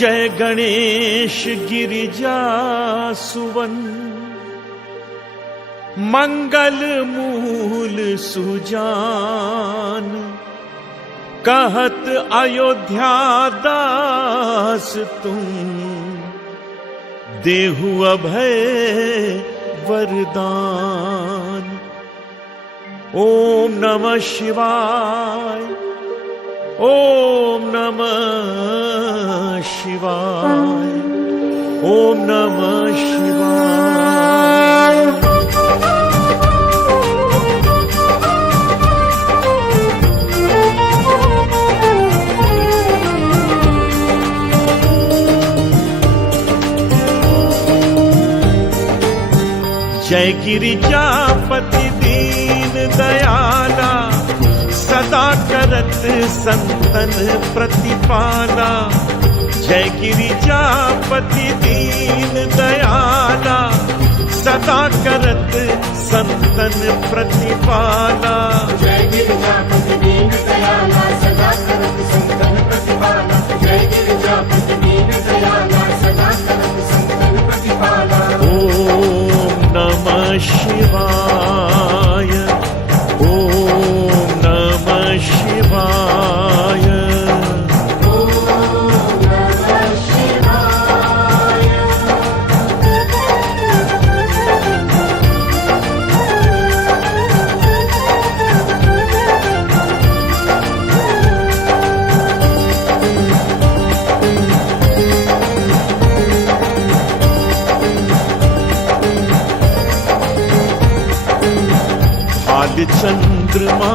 जय गणेश गिरिजा सुवन, मंगल मूल सुजान। कहत अयोध्या दास तुम, देहु अभय वरदान। ओम नमः शिवाय, ओम नमः शिवाय, ओम नमः शिवाय। जय गिरिजापति दीन दयाला, सदा करत संतन प्रतिपाला। जय गिरिजापति दीन दयाला, सदा करत संतन प्रतिपाला। जय गिरिजापति दीन दयाला, सदा करत संतन प्रतिपाला। जय गिरिजापति दीन दयाला, सदा करत संतन प्रतिपाला। ओम नमः शिवाय, ओम नमः शिवाय, ओम नमः शिवाय। भाल चंद्रमा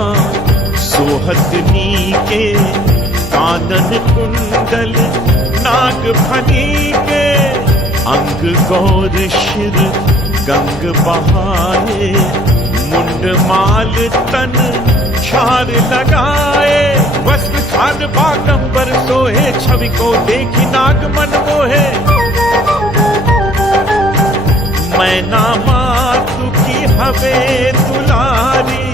सोहत नीके, कानन कुंडल नाग फनी के। अंग गौर शिर गंग बहाए, मुंड माल तन छार लगाए। वस्त्र खान बागंबर सोहे, छवि को देखी नाग मन मोहे। मैना मातु की हवे दुलारी,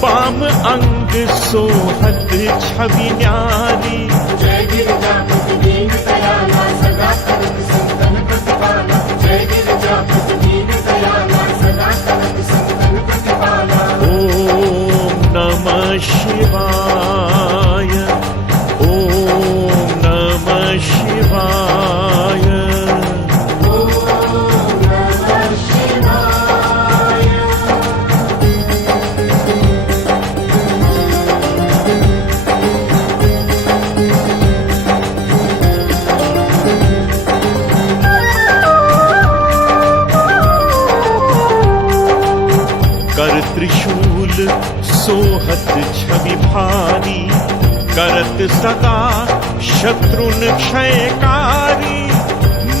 पाम अंग सोहत छवि न्यारी। जय गिरिजापति दीन दयाला, सदा करत संतन प्रतिपाला। जय गिरिजापति दीन दयाला, सदा करत संतन प्रतिपाला। ओम नमः शिवाय, ओम नमः शिवाय, ओम नमः शिवाय। कर त्रिशूल सोहत छवि भारी, करत सदा शत्रुन क्षयकारी।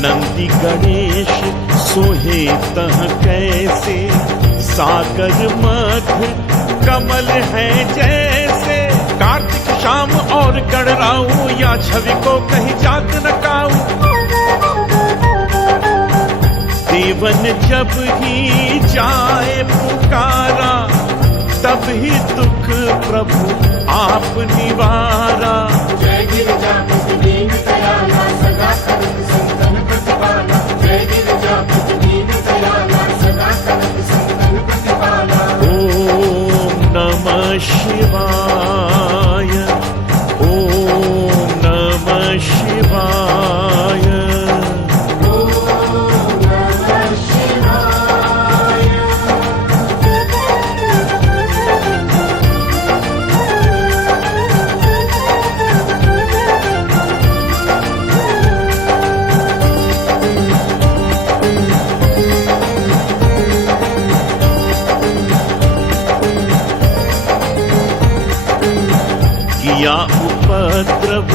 नंदी गणेश सोहे तह कैसे, सागर मध्य कमल है जैसे। कार्तिक शाम और गणराऊ, या छवि को कहीं जात न काऊ। देवन जब ही जाए पुकारा, तब ही दुख प्रभु आप निवारा। जय गिरिजापति दीन दयाला, सदा करत संतन प्रतिपाला। जय गिरिजापति दीन दयाला, सदा करत संतन प्रतिपाला। ओम नमः शिवाय, ओम नमः शिवाय, ओम नमः शिवाय। किया उपद्रव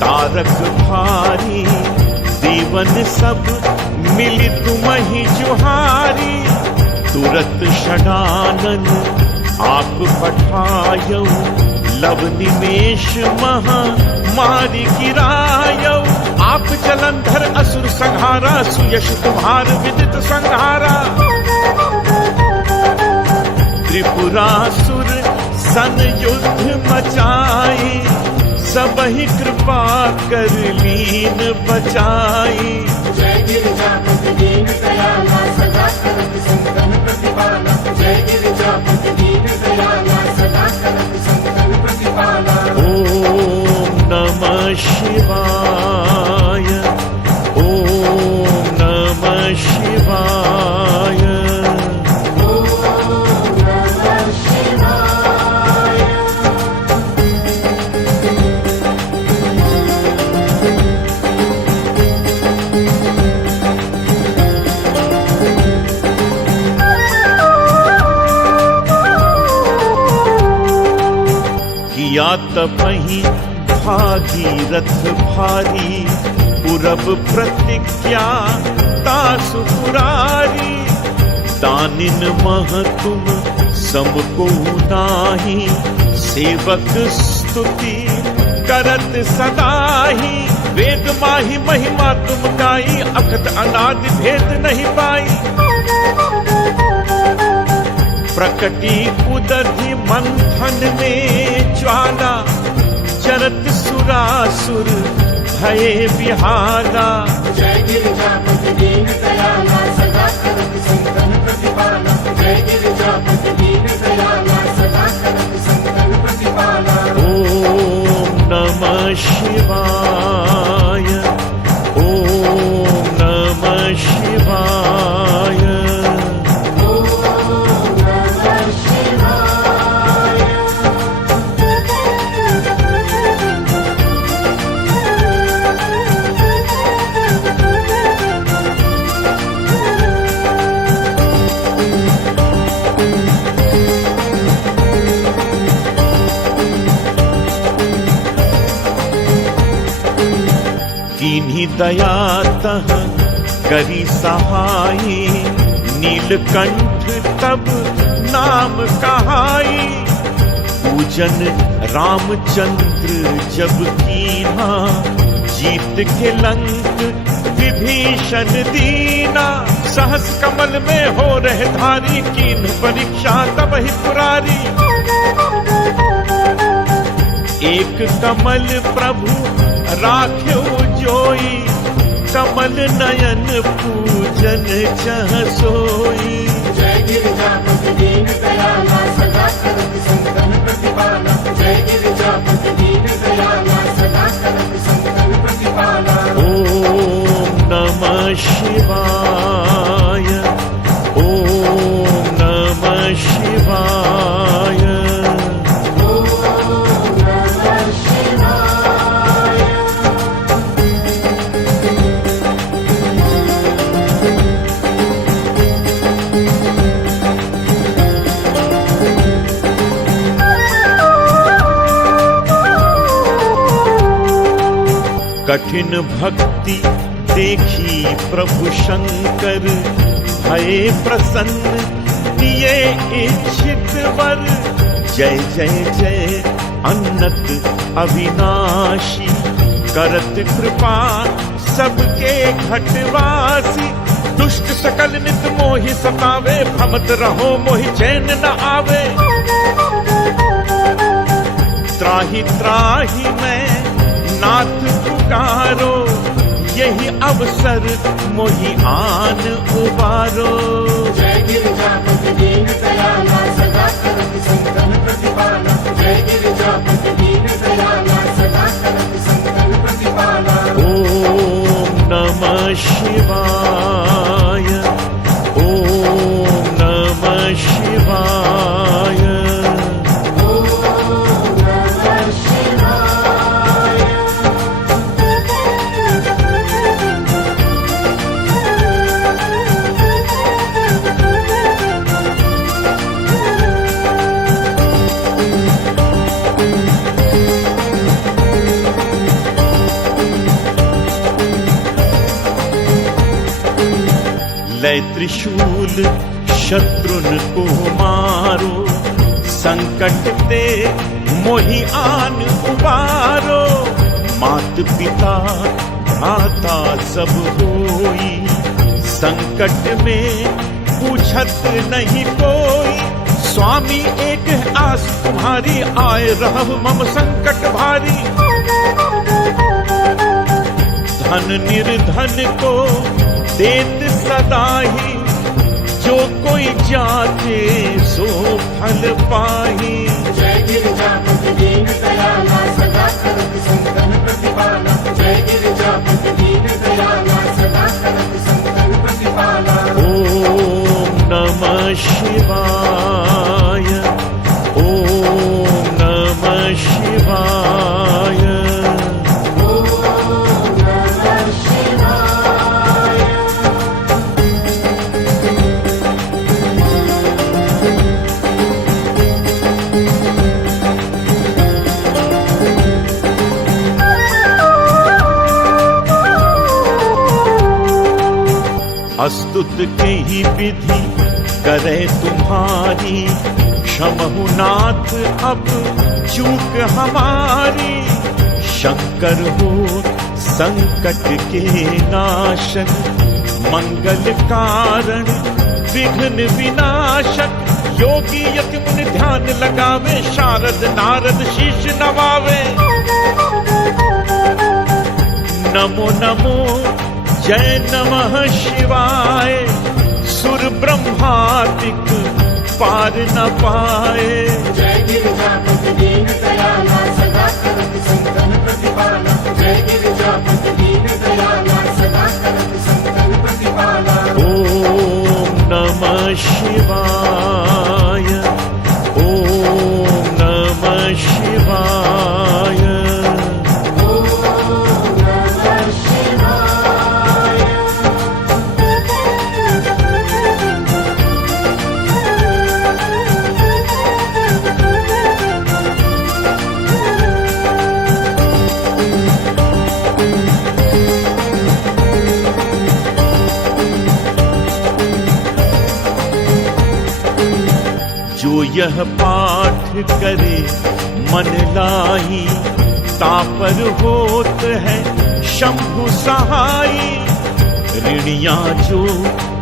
तारक भारी, देवन सब मिली तुम्हि जुहारी। तुरत षडानन आप पठायौ, लव निमेष महा मारी गिरायौ। आप जलंधर असुर संहारा, सुयश तुम्हार विदित संहारा। त्रिपुरासुर सन युद्ध मचाई, सबहि कृपा कर लीन बचाई। जय गिरिजापति दीन दयाला सदा करत संतन प्रतिपाला। जय गिरिजापति दीन दयाला सदा करत संतन प्रतिपाला। ओम नमः शिवाय, ओम नमः शिवाय। ओम नमः शिवाय। किया तपहि भागीरथ भारी, पुरब प्रतिज्ञा तासु पुरारी। दानिन मह तुम समको नाही, सेवक स्तुति करत सदाही। वेद माही महिमा तुम गाई, अखत अनादि भेद नहीं पाई। प्रकटी उदधि मंथन में ज्वाला, चरत सुरासुर भये विहाला। जय गिरिजापति दीन दयाला सदा करत संतन प्रतिपाला। जय गिरिजापति दीन दयाला सदा करत संतन प्रतिपाला। ओम नमः शिवाय, ओम नमः शिवाय। ओम नमः शिवाय। कीन्ही दया तह करी सहाई, नीलकंठ तब नाम कहाई। पूजन रामचंद्र जब कीन्हा, जीत के लंक विभीषण दीना। सहस कमल में हो रहे धारी, कीन्ह परीक्षा तब ही पुरारी। एक कमल प्रभु राख्यो जोई, कमल नयन पूजन चह सोई। जय गिरिजापति दीन दयाला सदा करत संतन प्रतिपाला। जय गिरिजापति दीन दयाला सदा करत संतन प्रतिपाला। ओम नमः शिवाय, ओम नमः शिवाय। ओम नमः शिवाय। कठिन भक्ति देखी प्रभु शंकर, भये प्रसन्न दिए इच्छित वर। जय जय जय अन्नत अविनाशी, करत कृपा सबके घटवासी। दुष्ट सकल नित मोहि सतावे, भ्रमत रहो मोहि चैन न आवे। त्राहि त्राहि मैं नाथ पुकारो, यही अवसर मोहि आन उबारो। जय गिरिजापति दीन दयाला सदा करत संतन प्रतिपाला। जय गिरिजापति दीन दयाला सदा करत संतन प्रतिपाला। ओम नमः शिवाय, ओम नमः शिवाय। ओम नमः शिवाय। लय त्रिशूल शत्रुन को मारो, संकट ते मोहि आन उबारो। मात पिता भ्राता सब होई, संकट में पूछत नहीं कोई। स्वामी एक है आस तुम्हारी, आए रहु मम संकट भारी। धन निर्धन को देत सदा ही, जो कोई जाचे सो फल पाही। जय गिरिजापति दीन दयाला सदा करत संतन प्रतिपाला। जय गिरिजापति दीन दयाला सदा करत संतन प्रतिपाला। ओम नमः शिवाय, ओम नमः शिवाय। ओम नमः शिवाय। अस्तुत के ही विधि करे तुम्हारी, क्षमहु नाथ अब चूक हमारी। शंकर हो संकट के नाशक, मंगल कारण विघ्न विनाशक। योगी यति मुनि ध्यान लगावे, शारद नारद शीश नवावे। नमो नमो जय नमः शिवाय, सुर ब्रह्मादिक पार न पाए। जय गिरिजापति दीन दयाला सदा करत संतन प्रतिपाला। जय गिरिजापति दीन दयाला सदा करत संतन प्रतिपाला। ओम नमः शिवाय, ओम नमः शिवाय। ओम नमः शिवाय। जो यह पाठ करे मन लाही, तापर होत है शंभु सहाई। ऋणिया जो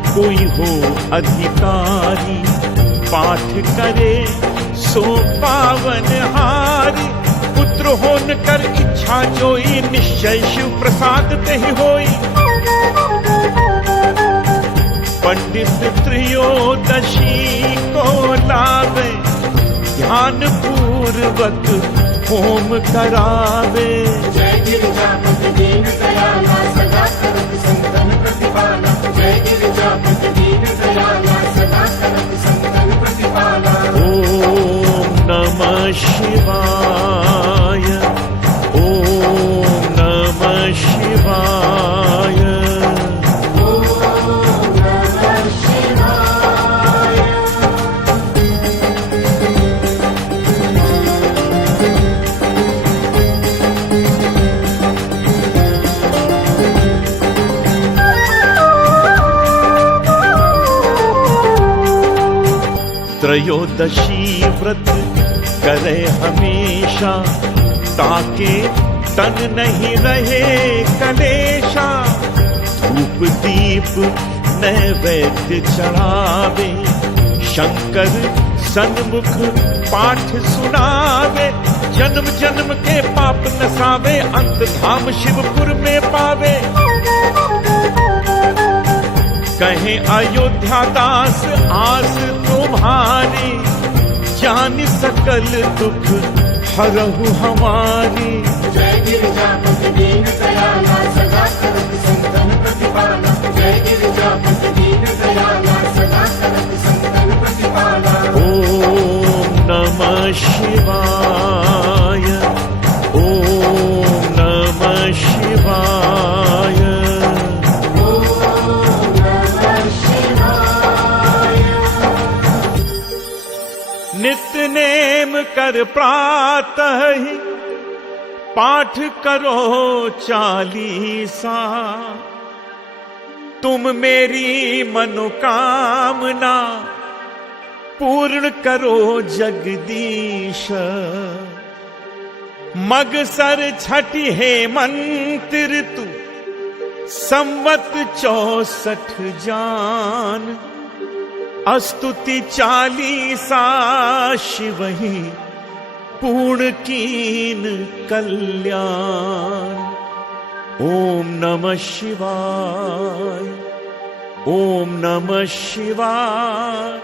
कोई हो अधिकारी, पाठ करे सो पावन हारी। पुत्र होन कर इच्छा जोई, निश्चय शिव प्रसाद ते ही होई। पंडित त्रयोदशी को लावे, ध्यान पूर्वक होम करावे। जय गिरिजापति दीन दयाला सदा करत संतन प्रतिपाला। जय गिरिजापति दीन दयाला सदा करत संतन प्रतिपाला। ओम नमः शिवाय, ओम नमः शिवाय। ओम नमः शिवाय। त्रयोदशी व्रत करे हमेशा, ताके तन नहीं रहे कलेशा। धूप दीप नैवेद्य चढ़ावे, शंकर सन्मुख पाठ सुनावे। जन्म जन्म के पाप नसावे, अंत धाम शिवपुर में पावे। कहे अयोध्या दास आस तुम्हारी, जान सकल दुख हरहु हमारी। जय गिरिजापति दीन दयाला सदा करत संतन प्रतिपाला। जय गिरिजापति दीन दयाला सदा करत संतन प्रतिपाला। ओम नमः शिवाय, ओम नमः शिवाय। ओम नमः शिवाय। नित्य नेम कर प्रातः ही, पाठ करो चालीसा। तुम मेरी मनोकामना पूर्ण करो जगदीश। मगसर छठी हेमंत ऋतु, संवत 64 जान। स्तुति 40 शिव ही पूर्ण कीन कल्याण। ओम नमः शिवाय, ओम नमः शिवाय,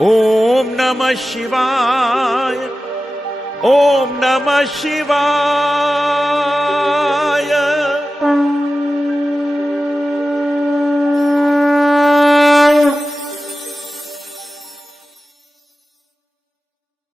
ओम नमः शिवाय, ओम नमः शिवाय।